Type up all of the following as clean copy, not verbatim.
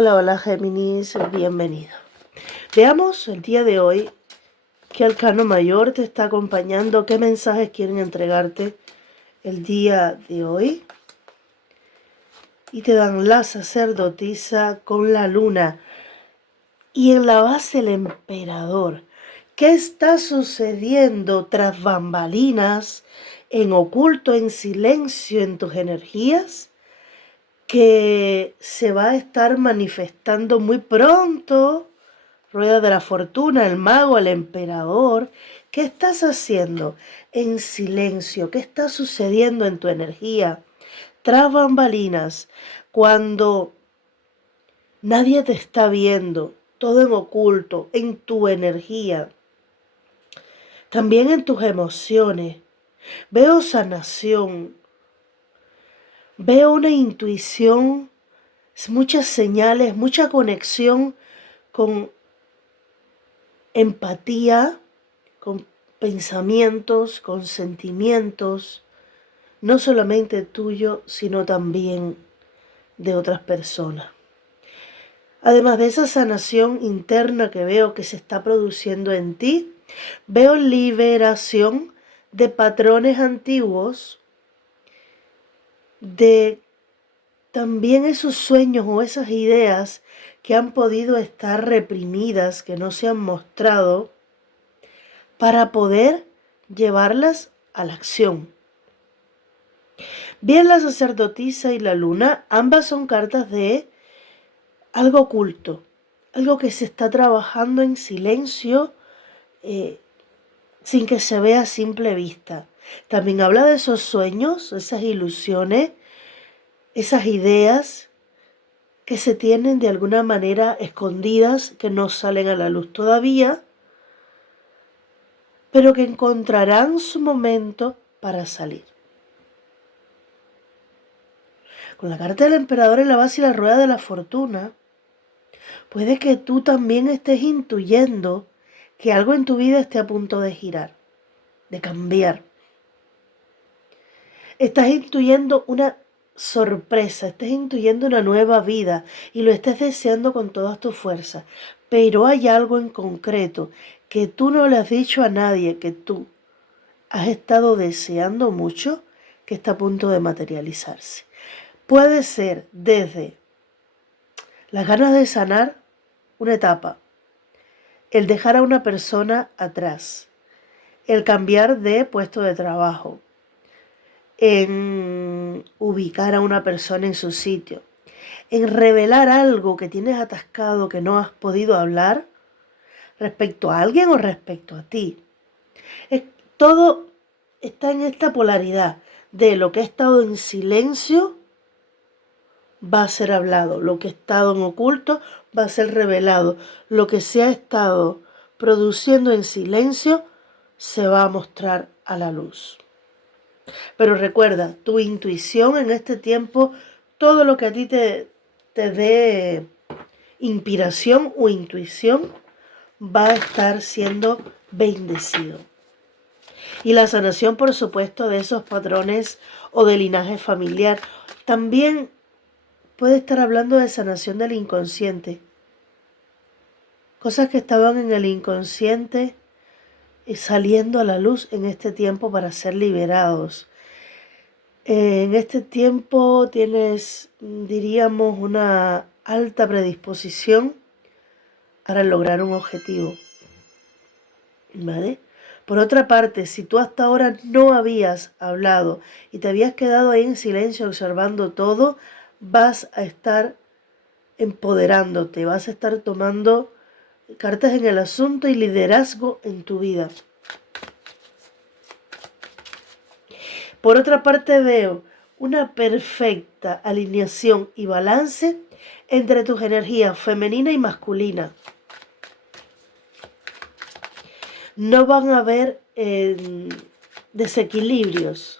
Hola, hola Géminis, bienvenido. Veamos el día de hoy qué arcano mayor te está acompañando, qué mensajes quieren entregarte el día de hoy. Y te dan la sacerdotisa con la luna y en la base el emperador. ¿Qué está sucediendo tras bambalinas, en oculto, en silencio, en tus energías? Que se va a estar manifestando muy pronto. Rueda de la fortuna, el mago, el emperador. ¿Qué estás haciendo en silencio? ¿Qué está sucediendo en tu energía? Tras bambalinas, cuando nadie te está viendo, todo en oculto, en tu energía, también en tus emociones. Veo sanación, veo una intuición, muchas señales, mucha conexión con empatía, con pensamientos, con sentimientos, no solamente tuyo, sino también de otras personas. Además de esa sanación interna que veo que se está produciendo en ti, veo liberación de patrones antiguos, de también esos sueños o esas ideas que han podido estar reprimidas, que no se han mostrado, para poder llevarlas a la acción. Bien, la sacerdotisa y la luna, ambas son cartas de algo oculto, algo que se está trabajando en silencio, sin que se vea a simple vista. También habla de esos sueños, esas ilusiones, esas ideas que se tienen de alguna manera escondidas, que no salen a la luz todavía, pero que encontrarán su momento para salir. Con la carta del emperador en la base y la rueda de la fortuna, puede que tú también estés intuyendo que algo en tu vida esté a punto de girar, de cambiar. Estás intuyendo una sorpresa, estás intuyendo una nueva vida y lo estás deseando con todas tus fuerzas. Pero hay algo en concreto que tú no le has dicho a nadie, que tú has estado deseando mucho, que está a punto de materializarse. Puede ser desde las ganas de sanar una etapa, el dejar a una persona atrás, el cambiar de puesto de trabajo, en ubicar a una persona en su sitio, en revelar algo que tienes atascado, que no has podido hablar respecto a alguien o respecto a ti. Todo está en esta polaridad de lo que ha estado en silencio va a ser hablado, lo que ha estado en oculto va a ser revelado, lo que se ha estado produciendo en silencio se va a mostrar a la luz. Pero recuerda, tu intuición en este tiempo, todo lo que a ti te dé inspiración o intuición, va a estar siendo bendecido. Y la sanación, por supuesto, de esos patrones o de linaje familiar. También puede estar hablando de sanación del inconsciente. Cosas que estaban en el inconsciente saliendo a la luz en este tiempo para ser liberados. En este tiempo tienes, diríamos, una alta predisposición para lograr un objetivo, ¿vale? Por otra parte, si tú hasta ahora no habías hablado y te habías quedado ahí en silencio observando todo, vas a estar empoderándote, vas a estar tomando cartas en el asunto y liderazgo en tu vida. Por otra parte, veo una perfecta alineación y balance entre tus energías femenina y masculina. No van a haber desequilibrios.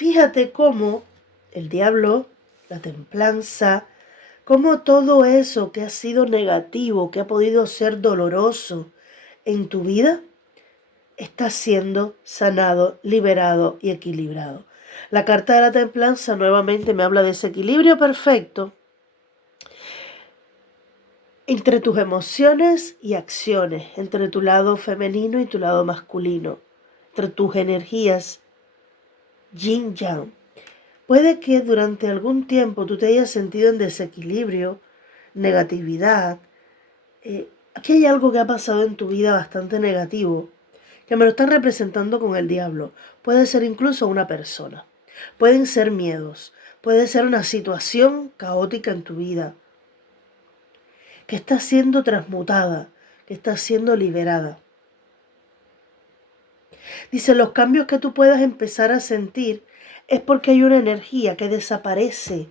Fíjate cómo el diablo, la templanza, cómo todo eso que ha sido negativo, que ha podido ser doloroso en tu vida, está siendo sanado, liberado y equilibrado. La carta de la templanza nuevamente me habla de ese equilibrio perfecto entre tus emociones y acciones, entre tu lado femenino y tu lado masculino, entre tus energías yin yang. Puede que durante algún tiempo tú te hayas sentido en desequilibrio, negatividad. Aquí hay algo que ha pasado en tu vida bastante negativo, que me lo están representando con el diablo. Puede ser incluso una persona, pueden ser miedos, puede ser una situación caótica en tu vida, que está siendo transmutada, que está siendo liberada. Dice, los cambios que tú puedas empezar a sentir es porque hay una energía que desaparece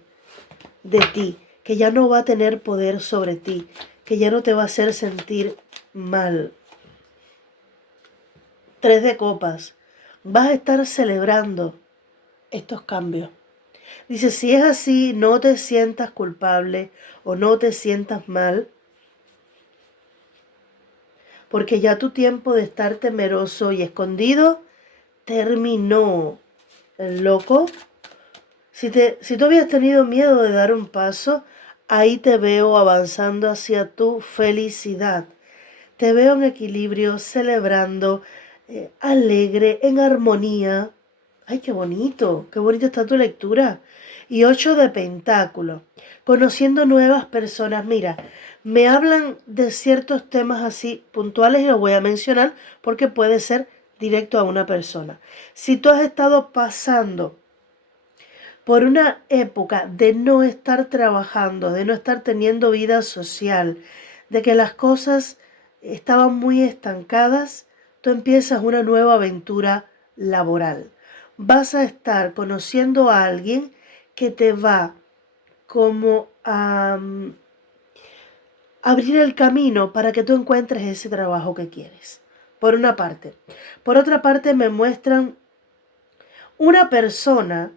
de ti, que ya no va a tener poder sobre ti, que ya no te va a hacer sentir mal. 3 de copas. Vas a estar celebrando estos cambios. Dice, si es así, no te sientas culpable o no te sientas mal, porque ya tu tiempo de estar temeroso y escondido terminó. El loco, si tú habías tenido miedo de dar un paso, ahí te veo avanzando hacia tu felicidad. Te veo en equilibrio, celebrando, alegre, en armonía. ¡Ay, qué bonito! ¡Qué bonita está tu lectura! Y 8 de pentáculos, conociendo nuevas personas. Mira, me hablan de ciertos temas así puntuales y los voy a mencionar porque puede ser directo a una persona. Si tú has estado pasando por una época de no estar trabajando, de no estar teniendo vida social, de que las cosas estaban muy estancadas, tú empiezas una nueva aventura laboral. Vas a estar conociendo a alguien que te va como a abrir el camino para que tú encuentres ese trabajo que quieres. Por una parte. Por otra parte me muestran una persona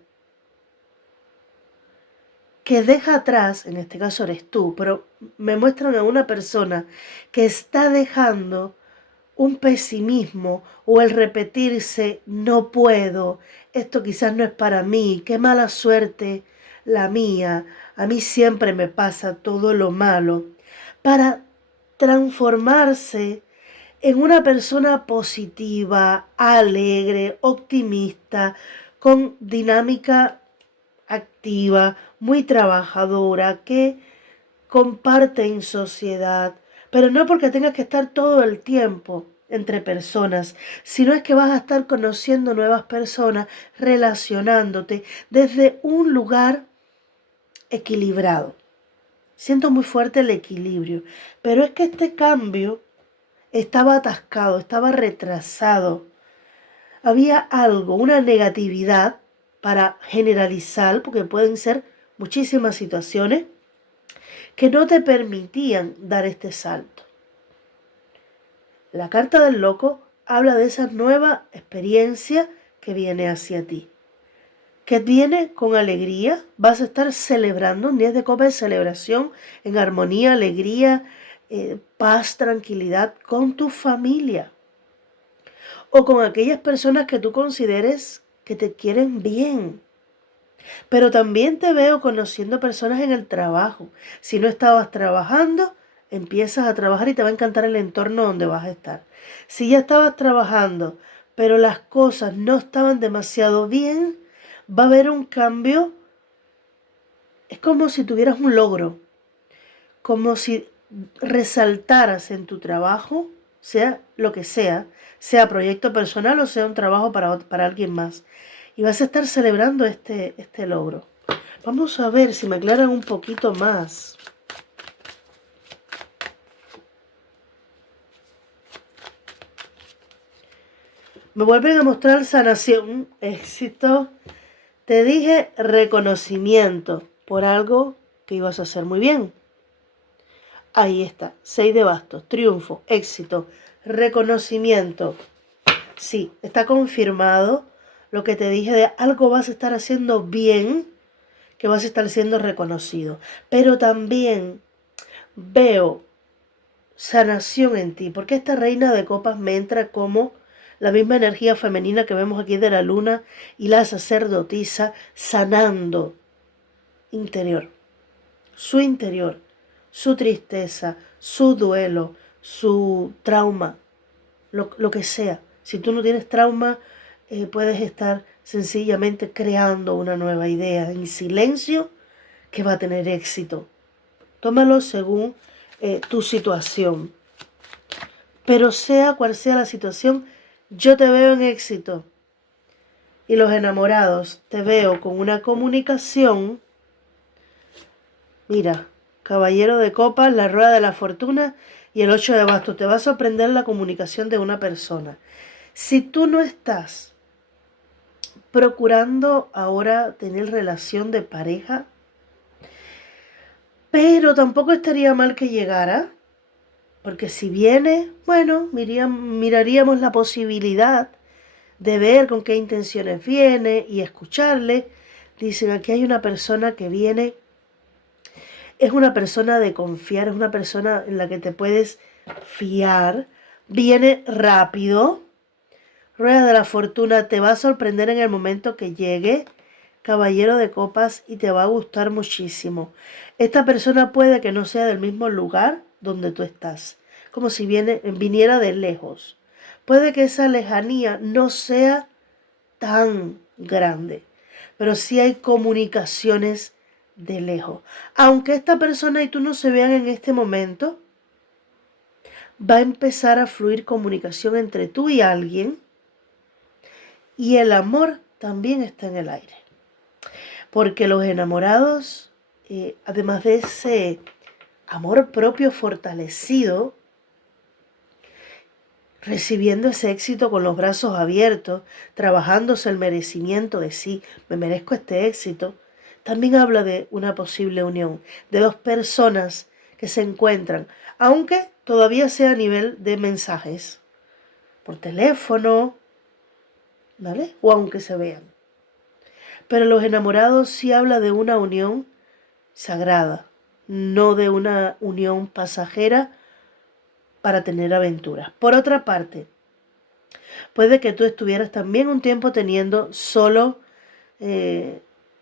que deja atrás, en este caso eres tú, pero me muestran a una persona que está dejando un pesimismo o el repetirse, no puedo, esto quizás no es para mí, qué mala suerte la mía, a mí siempre me pasa todo lo malo, para transformarse en una persona positiva, alegre, optimista, con dinámica activa, muy trabajadora, que comparte en sociedad, pero no porque tengas que estar todo el tiempo entre personas, sino es que vas a estar conociendo nuevas personas, relacionándote desde un lugar equilibrado. Siento muy fuerte el equilibrio, pero es que este cambio estaba atascado, estaba retrasado. Había algo, una negatividad para generalizar, porque pueden ser muchísimas situaciones que no te permitían dar este salto. La carta del loco habla de esa nueva experiencia que viene hacia ti, que viene con alegría. Vas a estar celebrando un 10 de copas de celebración en armonía, alegría, paz, tranquilidad con tu familia o con aquellas personas que tú consideres que te quieren bien. Pero también te veo conociendo personas en el trabajo. Si no estabas trabajando, empiezas a trabajar y te va a encantar el entorno donde vas a estar. Si ya estabas trabajando, pero las cosas no estaban demasiado bien, va a haber un cambio. Es como si tuvieras un logro, como si resaltaras en tu trabajo, sea lo que sea proyecto personal o sea un trabajo para alguien más. Y vas a estar celebrando este logro. Vamos a ver si me aclaran un poquito más. Me vuelven a mostrar sanación, éxito. Te dije reconocimiento por algo que ibas a hacer muy bien. Ahí está, 6 de bastos, triunfo, éxito, reconocimiento. Sí, está confirmado lo que te dije de algo vas a estar haciendo bien, que vas a estar siendo reconocido. Pero también veo sanación en ti, porque esta reina de copas me entra como la misma energía femenina que vemos aquí de la luna y la sacerdotisa sanando interior, su tristeza, su duelo, su trauma, lo que sea. Si tú no tienes trauma, puedes estar sencillamente creando una nueva idea en silencio que va a tener éxito. Tómalo según tu situación. Pero sea cual sea la situación, yo te veo en éxito. Y los enamorados, te veo con una comunicación. Mira, caballero de copas, la rueda de la fortuna y el 8 de bastos. Te va a sorprender la comunicación de una persona. Si tú no estás procurando ahora tener relación de pareja, pero tampoco estaría mal que llegara, porque si viene, bueno, miraríamos la posibilidad de ver con qué intenciones viene y escucharle. Dicen, aquí hay una persona que viene, es una persona de confiar, es una persona en la que te puedes fiar, viene rápido. Rueda de la fortuna, te va a sorprender en el momento que llegue, caballero de copas, y te va a gustar muchísimo. Esta persona puede que no sea del mismo lugar donde tú estás, como si viniera de lejos. Puede que esa lejanía no sea tan grande, pero sí hay comunicaciones de lejos. Aunque esta persona y tú no se vean en este momento, va a empezar a fluir comunicación entre tú y alguien, y el amor también está en el aire. Porque los enamorados, además de ese amor propio fortalecido, recibiendo ese éxito con los brazos abiertos, trabajándose el merecimiento de sí, me merezco este éxito, también habla de una posible unión, de dos personas que se encuentran, aunque todavía sea a nivel de mensajes, por teléfono, ¿vale? O aunque se vean. Pero los enamorados sí habla de una unión sagrada, no de una unión pasajera para tener aventuras. Por otra parte, puede que tú estuvieras también un tiempo teniendo solo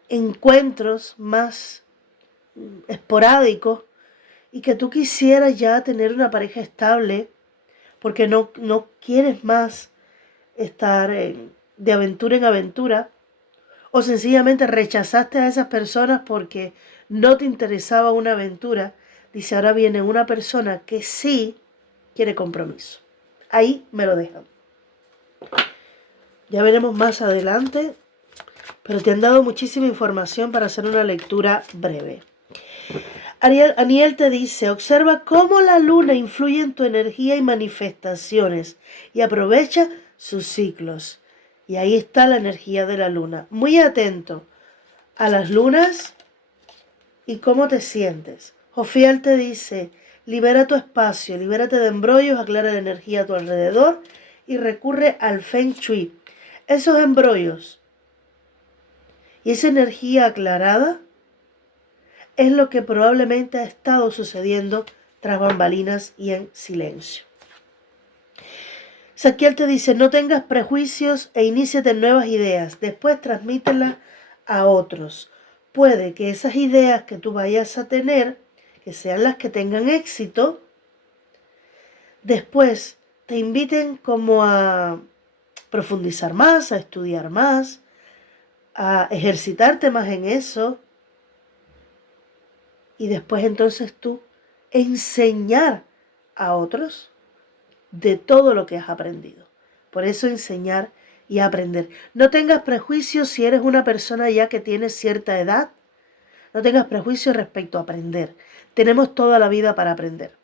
encuentros más esporádicos y que tú quisieras ya tener una pareja estable porque no quieres más estar de aventura en aventura, o sencillamente rechazaste a esas personas porque no te interesaba una aventura. Dice, ahora viene una persona que sí quiere compromiso. Ahí me lo dejan. Ya veremos más adelante, pero te han dado muchísima información para hacer una lectura breve. Aniel te dice, observa cómo la luna influye en tu energía y manifestaciones y aprovecha sus ciclos. Y ahí está la energía de la luna. Muy atento a las lunas y cómo te sientes. Jofiel te dice, libera tu espacio, libérate de embrollos, aclara la energía a tu alrededor y recurre al Feng Shui. Esos embrollos y esa energía aclarada es lo que probablemente ha estado sucediendo tras bambalinas y en silencio. Saquiel te dice, no tengas prejuicios e iníciate en nuevas ideas, después transmítelas a otros. Puede que esas ideas que tú vayas a tener, que sean las que tengan éxito, después te inviten como a profundizar más, a estudiar más, a ejercitarte más en eso, y después entonces tú enseñar a otros de todo lo que has aprendido. Por eso enseñar y aprender. No tengas prejuicios si eres una persona ya que tiene cierta edad. No tengas prejuicios respecto a aprender. Tenemos toda la vida para aprender.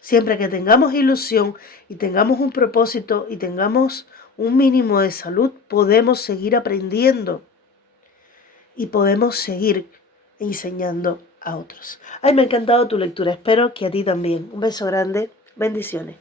Siempre que tengamos ilusión y tengamos un propósito y tengamos un mínimo de salud, podemos seguir aprendiendo y podemos seguir enseñando a otros. Ay, me ha encantado tu lectura. Espero que a ti también. Un beso grande. Bendiciones.